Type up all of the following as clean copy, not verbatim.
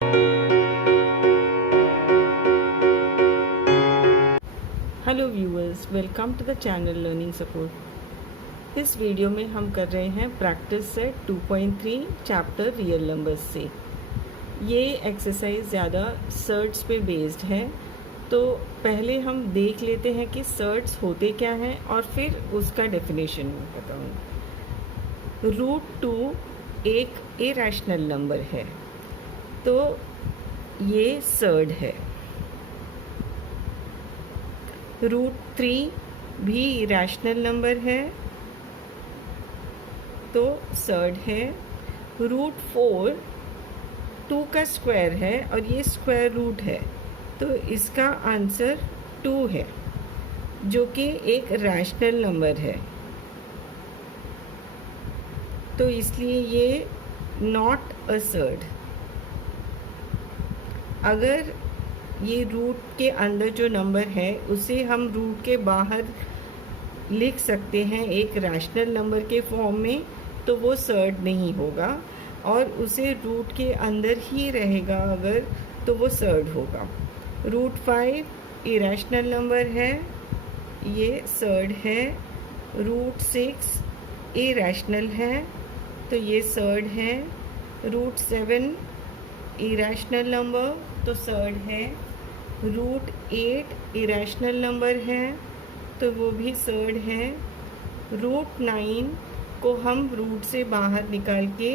Hello viewers, welcome to the channel learning support. इस video में हम कर रहे हैं practice set 2.3 chapter real numbers से। ये एक्सरसाइज ज़्यादा सर्ट्स पे बेस्ड है, तो पहले हम देख लेते हैं कि सर्ट्स होते क्या हैं और फिर उसका डेफिनेशन बताऊँगी। √2 एक इरेशनल नंबर है, तो ये सर्ड है। √3 भी इरेशनल नंबर है, तो सर्ड है। √4 2 का स्क्वायर है और ये स्क्वायर रूट है, तो इसका आंसर 2 है, जो कि एक रैशनल नंबर है, तो इसलिए ये नॉट अ सर्ड। अगर ये रूट के अंदर जो नंबर है उसे हम रूट के बाहर लिख सकते हैं एक रैशनल नंबर के फॉर्म में, तो वो सर्ड नहीं होगा, और उसे रूट के अंदर ही रहेगा अगर, तो वो सर्ड होगा। √5 इरेशनल नंबर है, ये सर्ड है। √6 इरेशनल है, तो ये सर्ड है। √7 इरेशनल नंबर, तो सर्ड है। √8 इरेशनल नंबर है, तो वो भी सर्ड है। √9 को हम रूट से बाहर निकाल के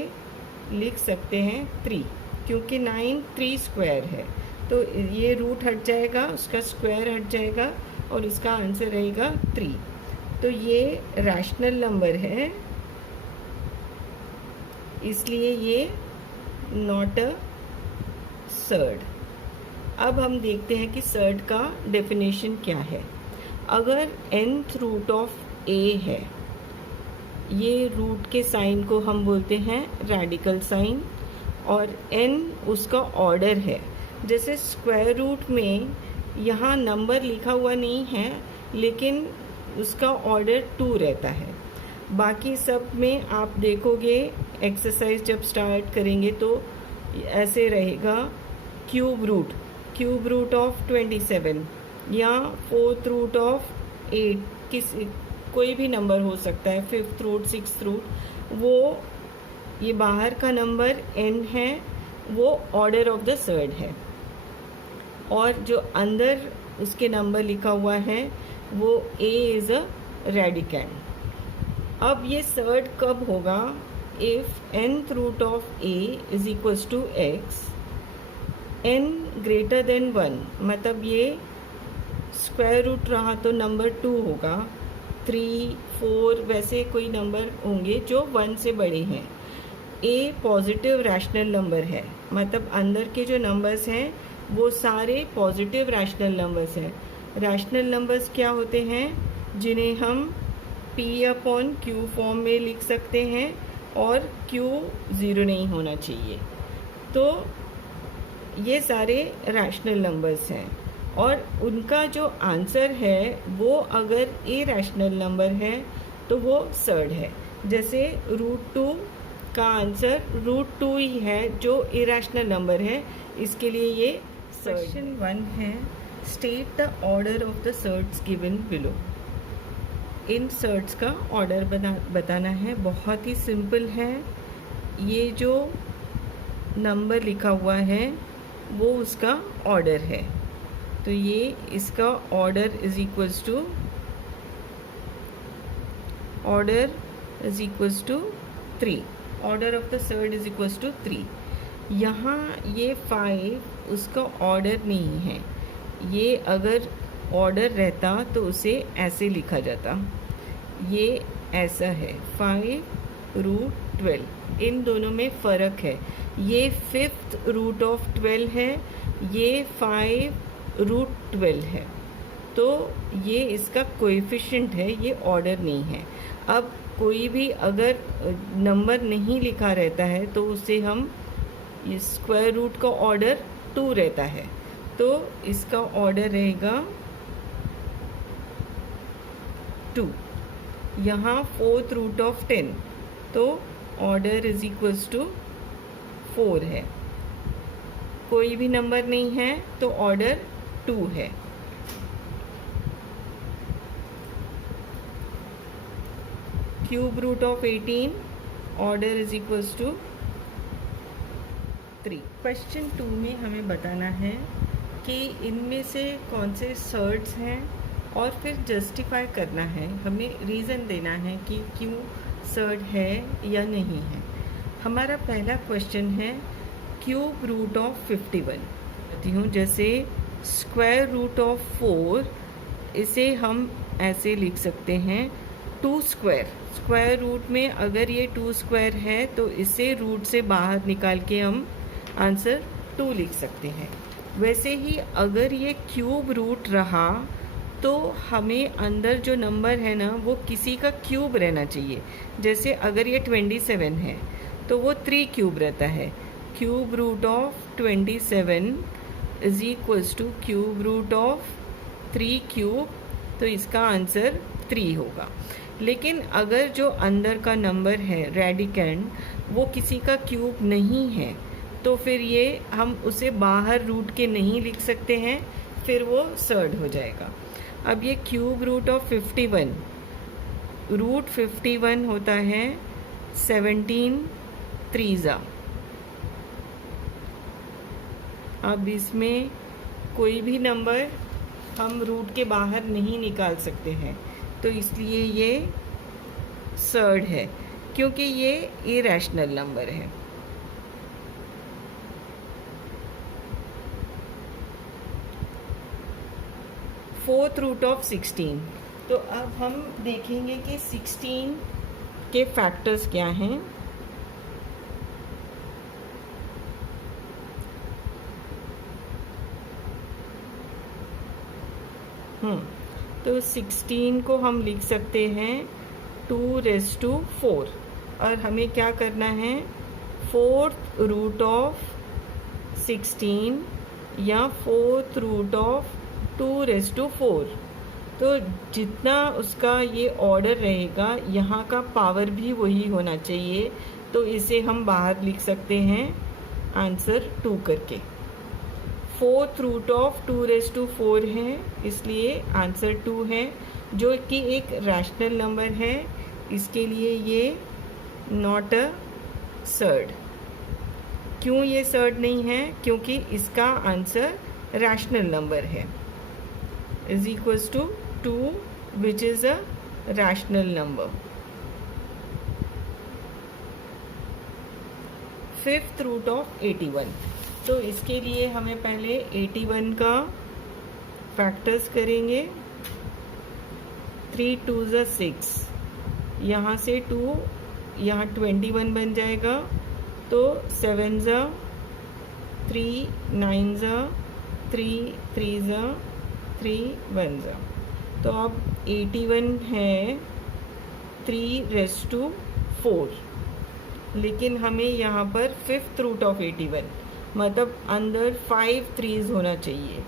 लिख सकते हैं 3, क्योंकि 9 3 स्क्वायर है, तो ये रूट हट जाएगा, उसका स्क्वायर हट जाएगा और इसका आंसर रहेगा 3, तो ये रैशनल नंबर है, इसलिए ये नॉट अ सर्ड। अब हम देखते हैं कि सर्ड का डेफिनेशन क्या है। अगर nth रूट ऑफ a है, ये रूट के साइन को हम बोलते हैं रेडिकल साइन, और n उसका ऑर्डर है। जैसे स्क्वायर रूट में यहाँ नंबर लिखा हुआ नहीं है, लेकिन उसका ऑर्डर 2 रहता है। बाकी सब में आप देखोगे, एक्सरसाइज जब स्टार्ट करेंगे तो ऐसे रहेगा। क्यूब रूट ऑफ 27 या 4th रूट ऑफ 8, कोई भी नंबर हो सकता है, 5th रूट 6th रूट, वो ये बाहर का नंबर n है, वो ऑर्डर ऑफ द सर्ड है, और जो अंदर उसके नंबर लिखा हुआ है वो a इज़ अ रेडिकैंड। अब ये सर्ड कब होगा? If nth root of a is equals to x, n greater than 1, मतलब ये स्क्वायर रूट रहा तो नंबर 2 होगा, 3 4 वैसे कोई नंबर होंगे जो 1 से बड़े हैं। a पॉजिटिव रैशनल नंबर है, मतलब अंदर के जो नंबर्स हैं वो सारे पॉजिटिव रैशनल नंबर्स हैं। रैशनल नंबर्स क्या होते हैं? जिन्हें हम p/q फॉर्म में लिख सकते हैं, और q 0 नहीं होना चाहिए, तो ये सारे रैशनल नंबर्स हैं, और उनका जो आंसर है वो अगर इरेशनल नंबर है तो वो सर्ड है। जैसे √2 का आंसर √2 ही है, जो इरेशनल नंबर है, इसके लिए ये सर्ड। सेक्शन 1 है, state the order of the surds given below. In surds का ऑर्डर बताना है, बहुत ही सिंपल है। ये जो नंबर लिखा हुआ है वो उसका ऑर्डर है, तो ये इसका order is equals to 3। Order of the surd is equals to 3। यहाँ ये 5 उसका ऑर्डर नहीं है, ये अगर ऑर्डर रहता तो उसे ऐसे लिखा जाता, ये ऐसा है 5√12। इन दोनों में फ़र्क है, ये 5th रूट ऑफ 12 है, ये 5√12 है, तो ये इसका कोएफिशिएंट है, ये ऑर्डर नहीं है। अब कोई भी अगर नंबर नहीं लिखा रहता है तो उसे हम, ये स्क्वायर रूट का ऑर्डर 2 रहता है, तो इसका ऑर्डर रहेगा 2। यहाँ 4th रूट ऑफ 10, तो ऑर्डर इज इक्वल्स टू 4 है। कोई भी नंबर नहीं है तो ऑर्डर 2 है। Cube root of 18 order is equals to 3। Question 2 में हमें बताना है कि इनमें से कौन से सर्ड्स हैं और फिर जस्टिफाई करना है, हमें रीज़न देना है कि क्यों सर्ड है या नहीं है। हमारा पहला क्वेश्चन है क्यूब रूट ऑफ 51। कहती हूँ जैसे स्क्वायर रूट ऑफ 4, इसे हम ऐसे लिख सकते हैं 2 स्क्वायर। स्क्वायर रूट में अगर ये 2 स्क्वायर है तो इसे रूट से बाहर निकाल के हम आंसर 2 लिख सकते हैं। वैसे ही अगर ये क्यूब रूट रहा तो हमें अंदर जो नंबर है ना वो किसी का क्यूब रहना चाहिए। जैसे अगर ये 27 है तो वो 3 क्यूब रहता है। Cube root of 27 is equals to cube root of 3 cube, तो इसका आंसर 3 होगा। लेकिन अगर जो अंदर का नंबर है रेडिकेंड वो किसी का क्यूब नहीं है तो फिर ये हम उसे बाहर रूट के नहीं लिख सकते हैं, फिर वो सर्ड हो जाएगा। अब ये क्यूब रूट ऑफ 51, रूट 51 होता है 17 3 अब इसमें कोई भी नंबर हम रूट के बाहर नहीं निकाल सकते हैं, तो इसलिए ये सर्ड है क्योंकि ये इरेशनल नंबर है। फोर्थ रूट ऑफ 16, तो अब हम देखेंगे कि 16 के फैक्टर्स क्या हैं। तो 16 को हम लिख सकते हैं 2⁴, और हमें क्या करना है, फोर्थ रूट ऑफ 16 या फोर्थ रूट ऑफ 2⁴। तो जितना उसका ये ऑर्डर रहेगा यहाँ का पावर भी वही होना चाहिए, तो इसे हम बाहर लिख सकते हैं आंसर 2 करके। फोर्थ रूट ऑफ 2⁴ है इसलिए आंसर 2 है, जो कि एक रैशनल नंबर है, इसके लिए ये नॉट अ सर्ड। क्यों ये सर्ड नहीं है, क्योंकि इसका आंसर रैशनल नंबर है, is equals to 2 which is a rational number. Fifth root of 81, तो इसके लिए हमें पहले 81 का फैक्टर्स करेंगे। 3 2 6, यहाँ से 2 यहाँ 21 बन जाएगा, तो 7 3 9 3 3 3 1 तो अब 81 है 3⁴, लेकिन हमें यहाँ पर फिफ्थ रूट ऑफ 81 मतलब अंदर 5 3s होना चाहिए।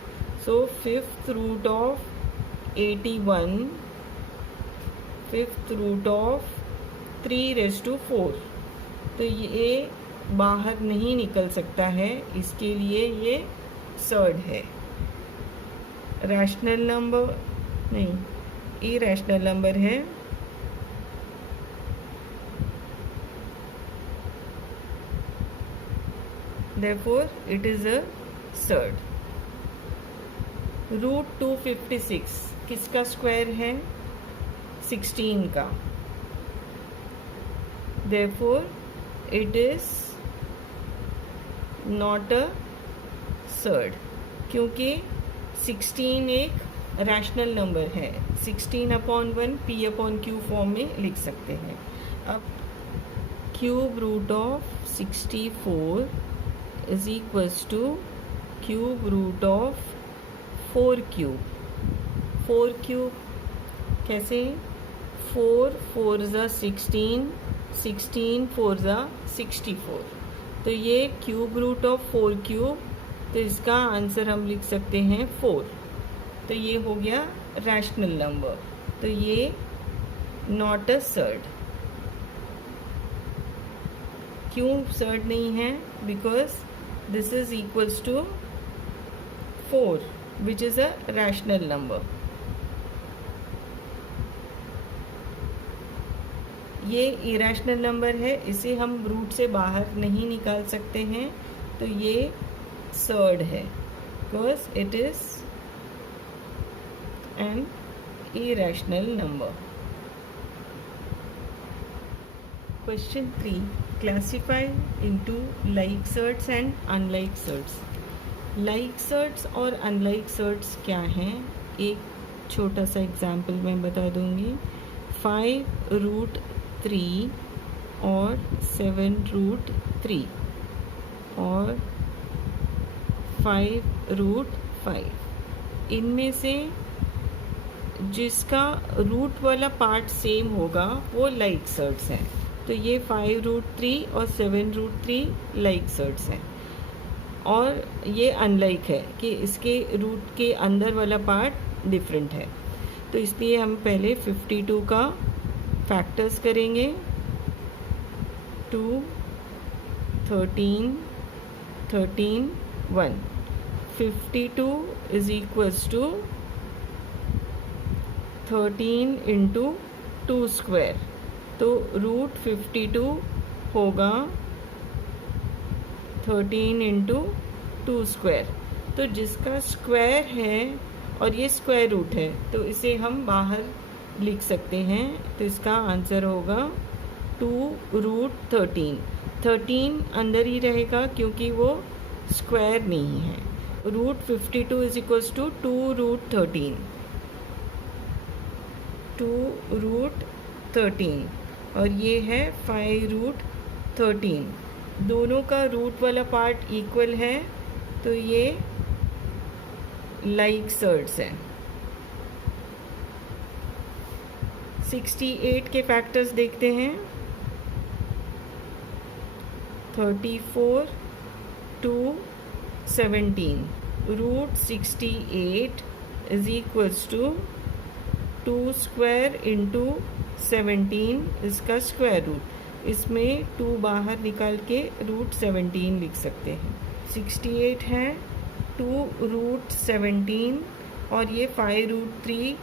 So fifth root of 81, fifth root of 3⁴, तो ये बाहर नहीं निकल सकता है, इसके लिए ये सर्ड है। रैशनल नंबर नहीं, इरेशनल नंबर है, therefore it is a surd। Root 256 किसका स्क्वायर है, 16 का, therefore it is not a surd, क्योंकि 16 एक रैशनल नंबर है। 16/1 p/q फॉर्म में लिख सकते हैं। अब cube root of 64 is equals to cube root of 4 cube. 4 cube कैसे, 4 4 16, 16 4 64, तो ये क्यूब रूट ऑफ 4 क्यूब, तो इसका आंसर हम लिख सकते हैं 4। तो ये हो गया रैशनल नंबर, तो ये नॉट अ सर्ड। क्यों सर्ड नहीं है, because this is equals to 4, which is a rational number. ये इरेशनल नंबर है, इसे हम रूट से बाहर नहीं निकाल सकते हैं, तो ये सर्ड है, because it is an irrational number. Question 3, classify into like surds and unlike surds. Like surds और अनलाइक सर्ट्स क्या हैं, एक छोटा सा एग्जाम्पल मैं बता दूंगी. 5√3 और 7√3 और 5√5, इनमें से जिसका रूट वाला पार्ट सेम होगा वो लाइक सर्ट्स हैं. तो ये 5√3 और 7√3 लाइक सर्ट्स हैं, और ये अनलाइक है कि इसके रूट के अंदर वाला पार्ट डिफरेंट है. तो इसलिए हम पहले 52 का फैक्टर्स करेंगे. 2, 13, 13, 1. 52 is equals to 13 into 2 square. तो रूट 52 होगा 13 इंटू 2 स्क्वायर. तो जिसका स्क्वायर है और ये स्क्वायर रूट है, तो इसे हम बाहर लिख सकते हैं. तो इसका आंसर होगा 2√13. 13 अंदर ही रहेगा क्योंकि वो स्क्वायर नहीं है. Root 52 is equals to 2√13. 2√13 और ये है 5√13. दोनों का रूट वाला पार्ट इक्वल है, तो ये लाइक सर्ट्स हैं. 68 के फैक्टर्स देखते हैं. 34 to 17. Root 68 is equals to 2 square into 17, इसका स्क्वायर रूट. इसमें 2 बाहर निकाल के रूट 17 लिख सकते हैं. 68 है 2√17 और ये 5√3.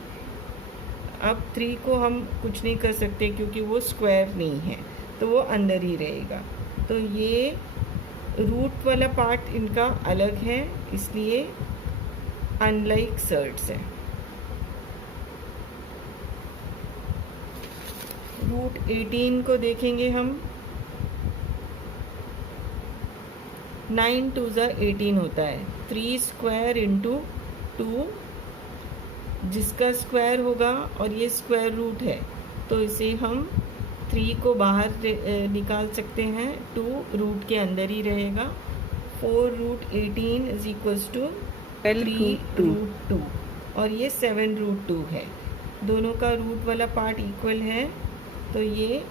अब 3 को हम कुछ नहीं कर सकते क्योंकि वो स्क्वायर नहीं है, तो वो अंदर ही रहेगा. तो ये रूट वाला पार्ट इनका अलग है, इसलिए अनलाइक सर्ट्स है. रूट 18 को देखेंगे हम. 9 2 ज़ा 18 होता है. 3 स्क्वायर इंटू 2, जिसका स्क्वायर होगा और ये स्क्वायर रूट है, तो इसे हम 3 को बाहर निकाल सकते हैं. 2 रूट के अंदर ही रहेगा. 4√18 इज इक्वल्स टू 3√2 और ये 7√2 है. दोनों का रूट वाला पार्ट इक्वल है, तो ये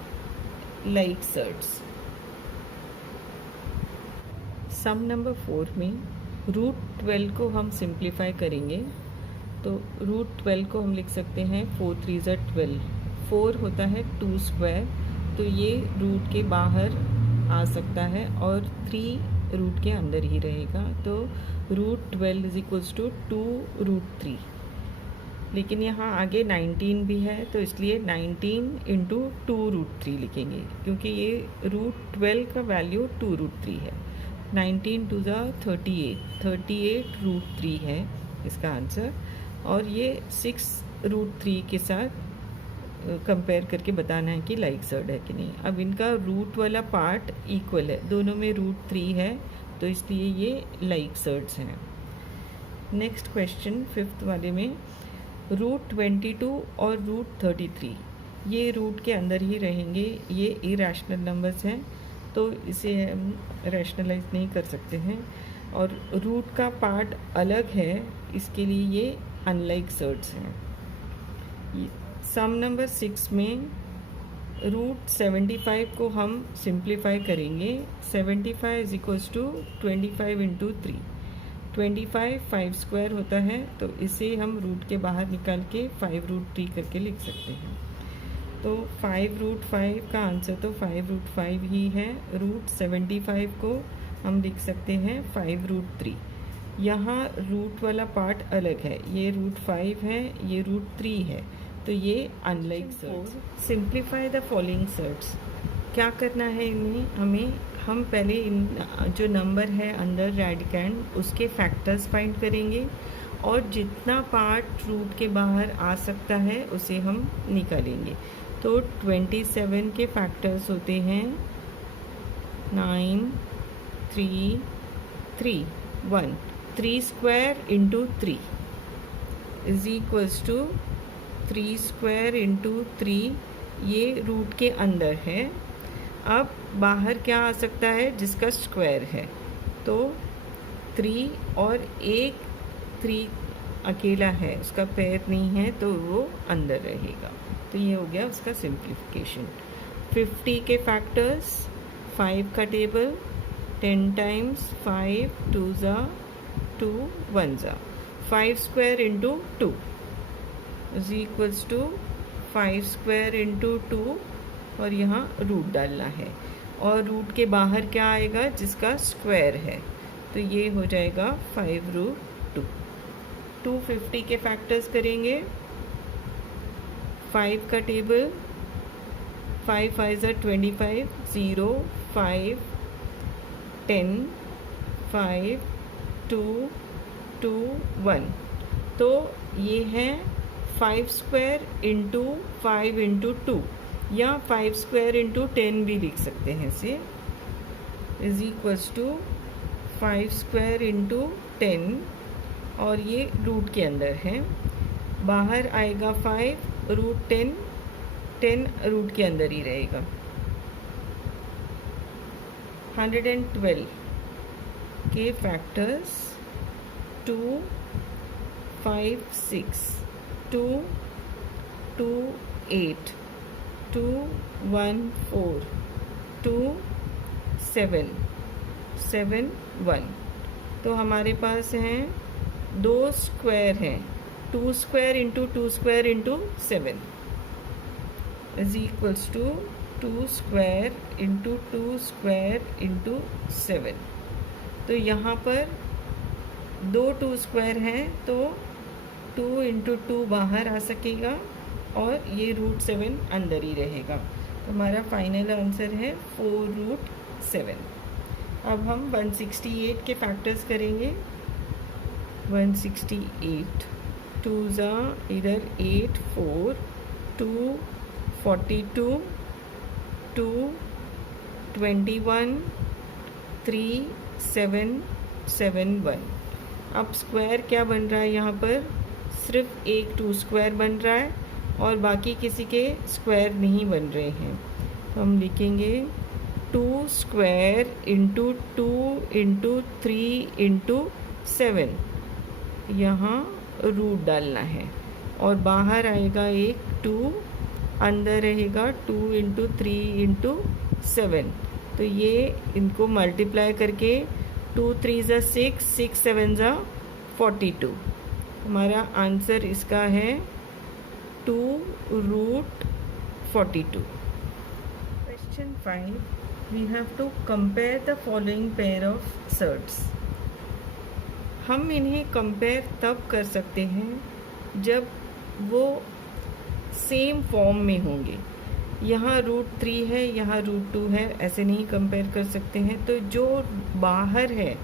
लाइक सर्ट्स. सम नंबर 4 में रूट 12 को हम सिंप्लीफाई करेंगे. तो रूट 12 को हम लिख सकते हैं 4 3 ज़ा 12. 4 होता है 2 स्क्वायर, तो ये रूट के बाहर आ सकता है और 3 रूट के अंदर ही रहेगा. तो रूट 12 इज इक्वल्स टू 2√3. लेकिन यहाँ आगे 19 भी है, तो इसलिए 19 इंटू 2√3 लिखेंगे, क्योंकि ये रूट 12 का वैल्यू 2√3 है. 19 2 ज़ा 38√3 है इसका आंसर. और ये 6√3 के साथ कंपेयर करके बताना है कि लाइक सर्ड है कि नहीं. अब इनका रूट वाला पार्ट इक्वल है, दोनों में रूट 3 है, तो इसलिए ये लाइक सर्ड्स हैं. नेक्स्ट क्वेश्चन 5th वाले में रूट 22 और रूट 33, ये रूट के अंदर ही रहेंगे. ये इरेशनल नंबर्स हैं, तो इसे हम रैशनलाइज नहीं कर सकते हैं. और रूट का पार्ट अलग है, इसके लिए ये अनलाइक सर्ड्स हैं. सम नंबर 6 में रूट 75 को हम सिंप्लीफाई करेंगे. 75 is equals to 25 into 3. 25 5 square होता है, तो इसे हम रूट के बाहर निकाल के 5√3 करके लिख सकते हैं. तो 5√5 का आंसर तो 5√5 ही है. रूट 75 को हम लिख सकते हैं 5√3। यहाँ रूट वाला पार्ट अलग है, ये √5 है, ये √3 है, तो ये unlike surds. Simplify the following surds. क्या करना है इनमें हम पहले इन जो नंबर है अंदर रैडिकैंड उसके फैक्टर्स फाइंड करेंगे और जितना पार्ट रूट के बाहर आ सकता है उसे हम निकालेंगे। तो 27 के फैक्टर्स होते हैं 9, 3, 3, 1, 3 square into 3 is equals to 3 square into 3, ये रूट के अंदर है। अब बाहर क्या आ सकता है जिसका स्क्वायर है, तो 3 और एक 3 अकेला है, उसका पेयर नहीं है तो वो अंदर रहेगा। तो ये हो गया उसका सिंप्लीफिकेशन। 50 के फैक्टर्स, 5 का टेबल, 10 टाइम्स 5, 2 ज़ा 2, 1 ज़ा 5 square into 2 is equals to 5 square into 2 और यहाँ रूट डालना है और रूट के बाहर क्या आएगा जिसका स्क्वायर है, तो ये हो जाएगा 5√2। 250 के फैक्टर्स करेंगे, 5 का टेबल, 5 5 ज़ा 25, 0, 5, 10, 5, 2, 2, 1, तो ये है 5 स्क्वायर इंटू 5 इंटू 2 या 5 स्क्वायर इंटू 10 भी लिख सकते हैं इसे, is equals to 5 square into 10 और ये रूट के अंदर है, बाहर आएगा 5, रूट 10, 10 रूट के अंदर ही रहेगा। 112 के फैक्टर्स 2, 5, 6, 2, 2, 8, 2, 1, 4, 2, 7, 7, 1, तो हमारे पास हैं 2 स्क्वायर हैं, 2 square into 2 square into 7 is equals to 2 square into 2 square into 7। तो यहाँ पर 2 2 स्क्वायर हैं तो 2 इंटू 2 बाहर आ सकेगा और ये √7 अंदर ही रहेगा, तो हमारा फाइनल आंसर है 4√7। अब हम 168 के फैक्टर्स करेंगे। 168, 2 ज़ा इधर 8, 4, 2, 42, 2, 21, 3, 7, 7, 1। अब स्क्वायर क्या बन रहा है, यहाँ पर सिर्फ एक 2 स्क्वायर बन रहा है और बाकी किसी के स्क्वायर नहीं बन रहे हैं, तो हम लिखेंगे 2 स्क्वायर इंटू 2 इंटू 3 इंटू 7, यहाँ रूट डालना है और बाहर आएगा एक 2, अंदर रहेगा 2 इंटू 3 इंटू 7, तो ये इनको मल्टीप्लाई करके 2 3 ज़ा 6, 6 7 ज़ा 42, हमारा आंसर इसका है 2√42। Question 5, we have to compare the following pair of surds। हम इन्हें कंपेयर तब कर सकते हैं जब वो सेम फॉर्म में होंगे। यहाँ √3 है, यहाँ √2 है, ऐसे नहीं कंपेयर कर सकते हैं, तो जो बाहर है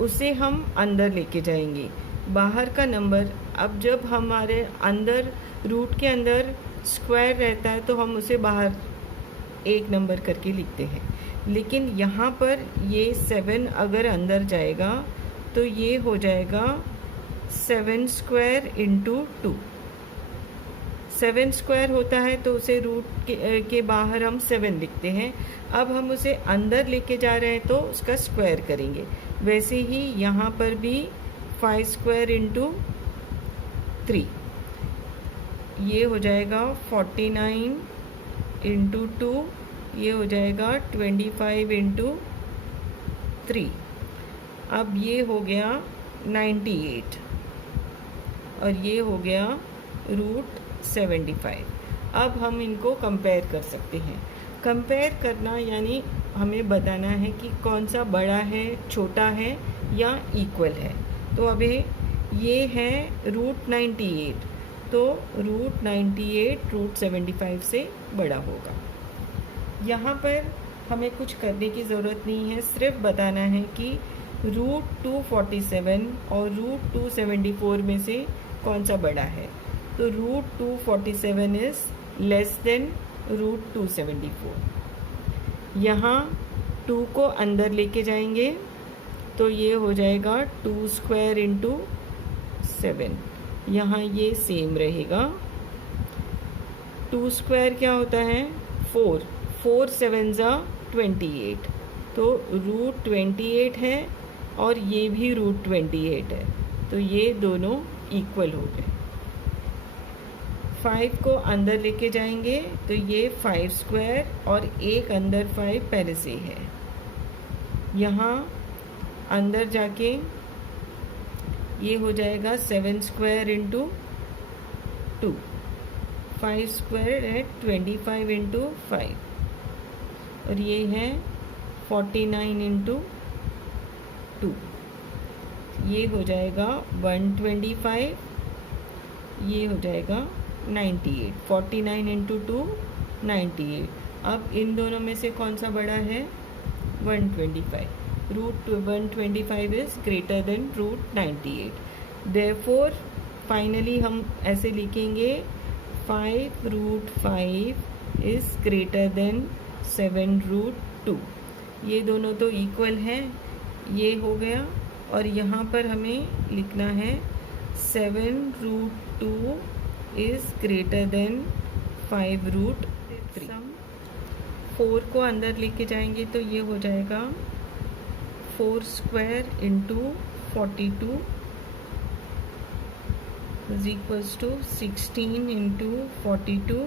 उसे हम अंदर लेके जाएंगे। बाहर का नंबर, अब जब हमारे अंदर रूट के अंदर स्क्वायर रहता है तो हम उसे बाहर एक नंबर करके लिखते हैं, लेकिन यहाँ पर ये 7 अगर अंदर जाएगा तो ये हो जाएगा 7 स्क्वायर इंटू 2। 7 स्क्वायर होता है तो उसे रूट के बाहर हम 7 लिखते हैं। अब हम उसे अंदर लेके जा रहे हैं तो उसका स्क्वायर करेंगे। वैसे ही यहाँ पर भी 5 स्क्वायर इंटू 3, ये हो जाएगा 49 इंटू 2, ये हो जाएगा 25 इंटू 3। अब ये हो गया 98 और ये हो गया √75। अब हम इनको कंपेयर कर सकते हैं। कंपेयर करना यानी हमें बताना है कि कौन सा बड़ा है, छोटा है या इक्वल है। तो अभी ये है √98, तो √98 √75 से बड़ा होगा। यहाँ पर हमें कुछ करने की ज़रूरत नहीं है, सिर्फ बताना है कि √247 और √274 में से कौन सा बड़ा है। तो √247 इज़ लेस देन √274। यहाँ 2 को अंदर लेके जाएंगे तो ये हो जाएगा 2 स्क्वायर इंटू 7। यहाँ ये सेम रहेगा। 2 स्क्वायर क्या होता है? 4 4 7 ज़ा 28, तो √28 है और ये भी √28 है, तो ये दोनों इक्वल हो गए। 5 को अंदर लेके जाएंगे तो ये 5 स्क्वायर और एक अंदर 5 पहले से है। यहाँ अंदर जाके ये हो जाएगा 7 स्क्वायर इंटू 2, 5 स्क्वायर है 25 इंटू 5, और ये है 49 इंटू 2, ये हो जाएगा 125, ये हो जाएगा 98। 49 इंटू 2 98। अब इन दोनों में से कौन सा बड़ा है? 125। √125 is greater than √98। Therefore finally हम ऐसे लिखेंगे 5√5 इज़ ग्रेटर देन 7√2। ये दोनों तो इक्वल हैं, ये हो गया। और यहाँ पर हमें लिखना है 7√2 इज़ ग्रेटर देन 5√3। 4 को अंदर लेके जाएंगे तो ये हो जाएगा 4 square into 42 is equals to 16 into 42।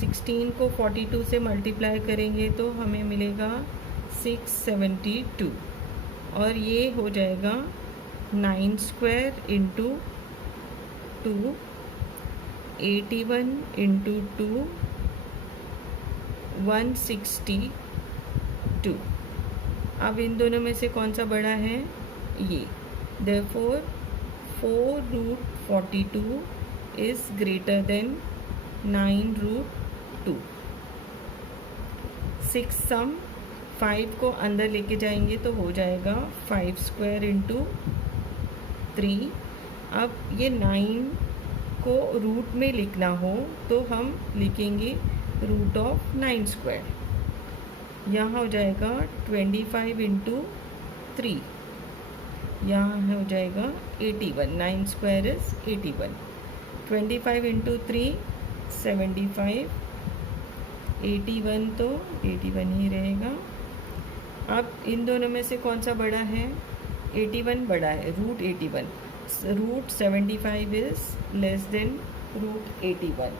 16 को 42 से मल्टीप्लाई करेंगे तो हमें मिलेगा 672, और ये हो जाएगा 9 स्क्वायर इंटू 2, 81 इंटू 2, 162। अब इन दोनों में से कौन सा बड़ा है? ये। Therefore 4√42 is greater than 9√2। 6 सम 5 को अंदर लेके जाएंगे तो हो जाएगा 5 स्क्वायर इंटू 3। अब ये 9 को रूट में लिखना हो तो हम लिखेंगे √9 स्क्वायर। यहाँ हो जाएगा 25 इंटू 3, यहाँ हो जाएगा 81। 9 स्क्वायर इज़ 81। 25 इंटू 3 75, 81 तो 81 ही रहेगा। अब इन दोनों में से कौन सा बड़ा है? 81 बड़ा है, √81। √75 इज़ लेस देन √81।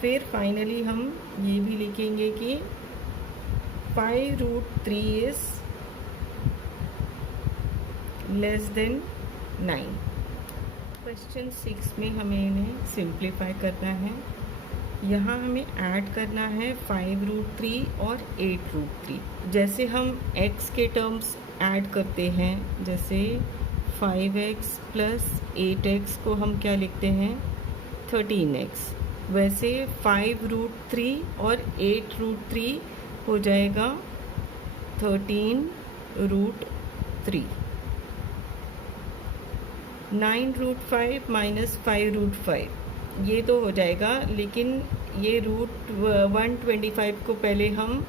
फिर फाइनली हम ये भी लिखेंगे कि 5√3 इज़ लेस देन 9। क्वेश्चन 6 में हमें इन्हें सिंप्लीफाई करना है। यहाँ हमें ऐड करना है 5√3 और 8√3। जैसे हम x के टर्म्स ऐड करते हैं, जैसे 5x प्लस 8x को हम क्या लिखते हैं? 13x। वैसे 5√3 और 8√3 हो जाएगा 13√3। 9√5 माइनस 5√5 ये तो हो जाएगा, लेकिन ये √125 को पहले हम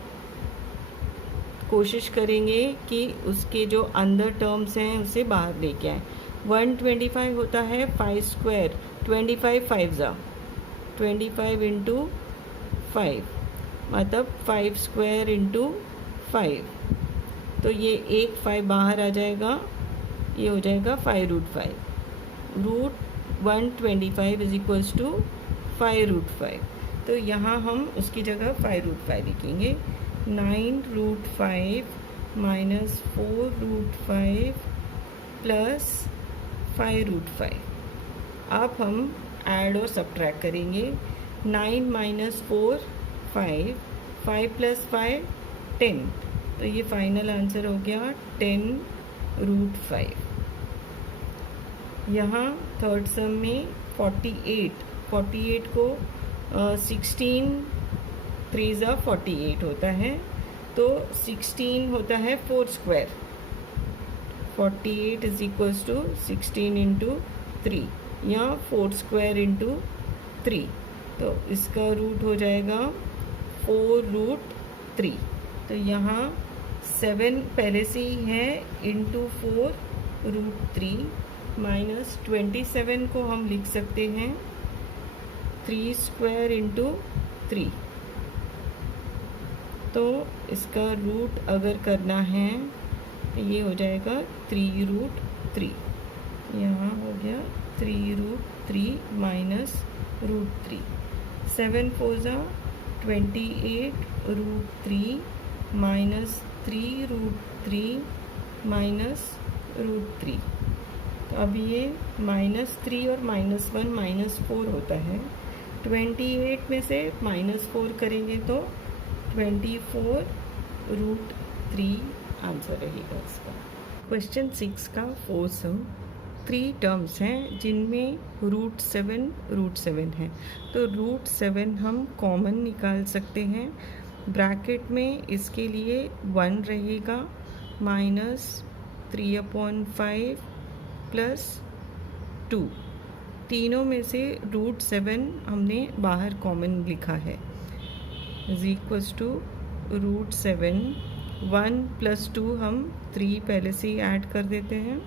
कोशिश करेंगे कि उसके जो अंदर टर्म्स हैं उसे बाहर लेके आएँ। 125 होता है 5 स्क्वायर, 25 5 ज़ा 25 इंटू 5, मतलब 5 स्क्वायर इंटू 5, तो ये एक 5 बाहर आ जाएगा, ये हो जाएगा 5√5। √125 इज इक्वल्स टू 5√5। तो यहाँ हम उसकी जगह 5√5 लिखेंगे। 9√5 माइनस 4√5 प्लस 5√5। अब हम ऐड और सब्ट्रैक्ट करेंगे। 9 माइनस 4 5, 5 प्लस 5 10, तो ये फाइनल आंसर हो गया 10√5। यहाँ थर्ड सम में 48 को 16 3 ज़ा 48 होता है, तो 16 होता है 4 square. 48 is equals to 16 into 3 या 4 स्क्वायर इंटू 3, तो इसका रूट हो जाएगा 4√3। तो यहाँ 7 पहले से ही है इंटू 4√3 माइनस 27 को हम लिख सकते हैं 3 स्क्वायर इंटू 3। तो इसका रूट अगर करना है तो ये हो जाएगा 3√3। यहाँ हो गया 3√3 माइनस √3। 7 4 ज़ा 28√3 माइनस 3√3 माइनस √3। तो अब ये -3 और -1 -4 होता है। 28 में से -4 करेंगे तो 24√3 आंसर रहेगा इसका। क्वेश्चन 6 का 4 सम 3 टर्म्स हैं जिनमें √7 है, तो √7 हम कॉमन निकाल सकते हैं। ब्रैकेट में इसके लिए 1 रहेगा, -3/5 +2। तीनों में से √7 हमने बाहर कॉमन लिखा है, इज इक्वल्स टू √7। 1 + 2 हम 3 पहले से ही ऐड कर देते हैं।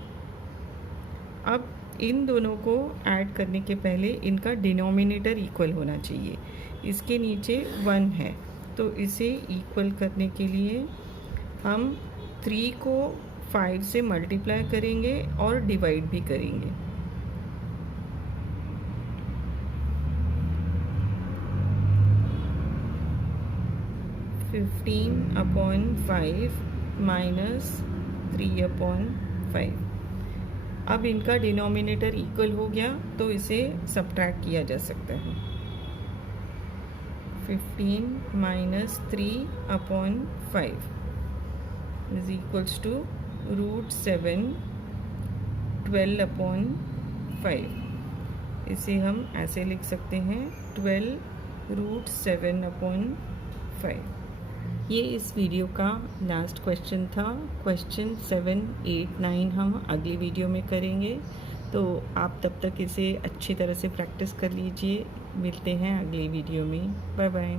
अब इन दोनों को ऐड करने के पहले इनका डिनोमिनेटर इक्वल होना चाहिए। इसके नीचे 1 है, तो इसे इक्वल करने के लिए हम 3 को 5 से मल्टीप्लाई करेंगे और डिवाइड भी करेंगे। (15/5 - 3/5). अब इनका डिनोमिनेटर इक्वल हो गया, तो इसे सब्ट्रैक्ट किया जा सकता है। 15 - 3/5 इज इक्वल्स टू √7 12/5। इसे हम ऐसे लिख सकते हैं 12√7/5। ये इस वीडियो का लास्ट क्वेश्चन था। क्वेश्चन 7, 8, 9 हम अगली वीडियो में करेंगे, तो आप तब तक इसे अच्छी तरह से प्रैक्टिस कर लीजिए। मिलते हैं अगली वीडियो में। Bye bye.